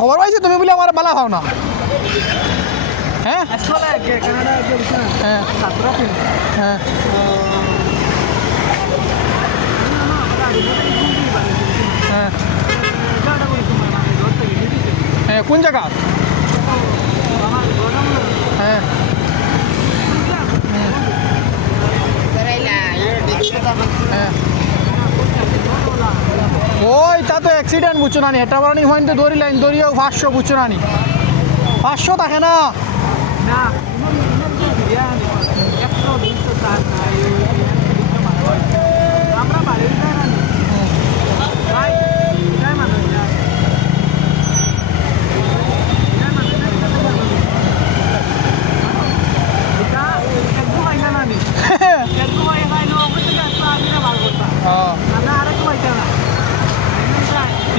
খবর পাইছো তুমি বলে আমার বালা খাও না হ্যাঁ হ্যাঁ হ্যাঁ হ্যাঁ হ্যাঁ কোন জায়গা হ্যাঁ হ্যাঁ ওই তা তো অ্যাক্সিডেন্ট বুঝছো না এটা বারানি হয়তো দড়ি লাইন দড়িও 500 বুঝছো না 500 থাকে না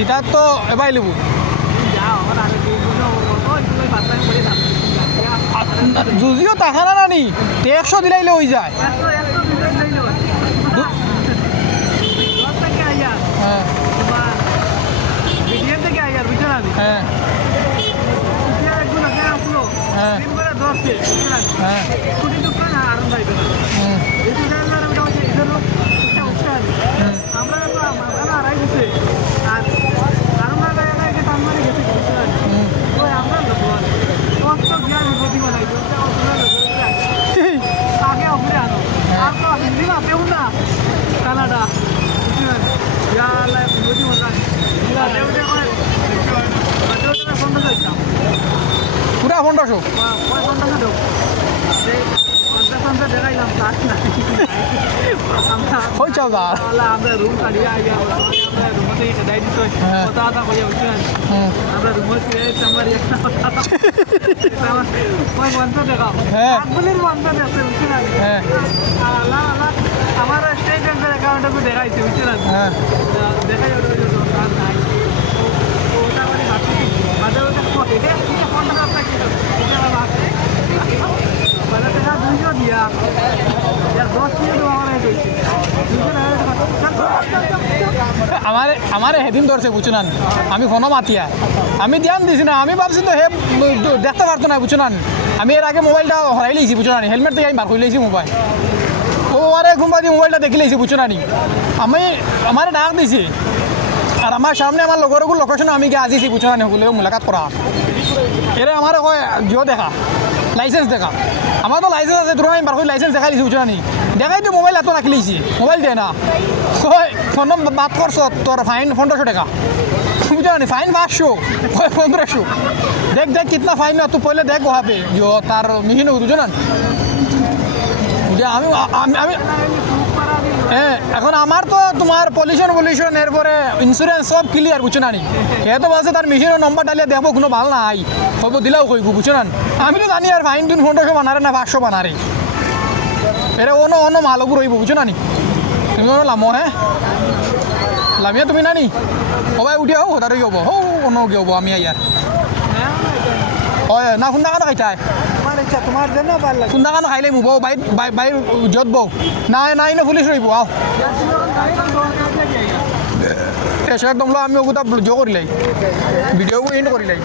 এটা তো এবাই লব যদিও টাকা না নানি 100 দিলাইলে হয়ে যায় হ্যাঁ পুরা 1500 হই চাও দা আমরা রুম কাড়িয়া আইয়া আমরা রুম থেকে দাই দিত কথা কথা কইয়া উঠছেন আমরা রুম থেকে তোমার একটা কথা কই বন্ধ দেখাও আগবলের বন্ধ দেখতে উঠছেন হ্যাঁ আল্লাহ আল্লাহ আমার স্টেট ব্যাংকের অ্যাকাউন্টে কো দেখাইছে উঠছেন হ্যাঁ দেখাই ওটা দরকার নাই ওটা মানে বাকি বাদে ওটা কত এটা ফোনটা আপনাকে এটা বাকি বাদে টাকা 200 দিয়া আমার সেদিন ধরছে বুঝছো না আমি ফোনও মাতিয়া আমি ধ্যান দিছি না আমি ভাবছি তো হে দেখতে পারতো না বুঝছো না আমি এর আগে মোবাইলটা হরাই লেছি বুঝছো না হেলমেট থেকে আমি বার করে লেছি মোবাইল ও আরে ঘুমা দিয়ে মোবাইলটা দেখে লেছি বুঝছো না আমি আমার ডাক দিছি আর আমার সামনে আমার লগরগুলো লোকেশন আমি গিয়ে আজিছি বুঝছো না ওগুলো মুলাকাত করা এরে আমার কয় জিও দেখা লাইসেন্স দেখা আমার তো লাইসেন্স আছে তোর আমি বার করে লাইসেন্স দেখাই দিছি বুঝছো না দেখাই তো মোবাইল এত রাখি লেছি মোবাইল দেয় না কয় ফোন বাদ করছ তোর ফাইন 1500 টাকা বুঝছো না ফাইন 500 কয় 1500 দেখ দেখ কিতনা ফাইন না তুই পহলে দেখ वहाँ पे जो তার মিহিন বুঝছো না আমি আমি হ্যাঁ এখন আমার তো তোমার পলিউশন এরপরে ইন্স্যুরেন্স সব ক্লিয়ার বুঝছো না হে তো বলছে তার মেশিনের নম্বর ডালিয়ে দেখবো কোনো ভালো নাই হব দিলেও কইব বুঝছো না আমি তো জানি আর ফাইন দিন 1500 বানারে না 500 বানারে এরে অন্য মালবু রইব বুঝছো না তুমি লামো হ্যাঁ লামিয়া তুমি নানি সবাই উঠিয়া হো তার হব হো অন্য কি হব আমি ইয়ার হয় না খুন্দা কাটা খাইতাই তোমার জন্য খুন্দা কাটা খাইলে মুব বাই যত বউ নাই নাই না পুলিশ রইব আও একদম আমি ওগুলা জো করিলাই ভিডিও এন্ড করিলাই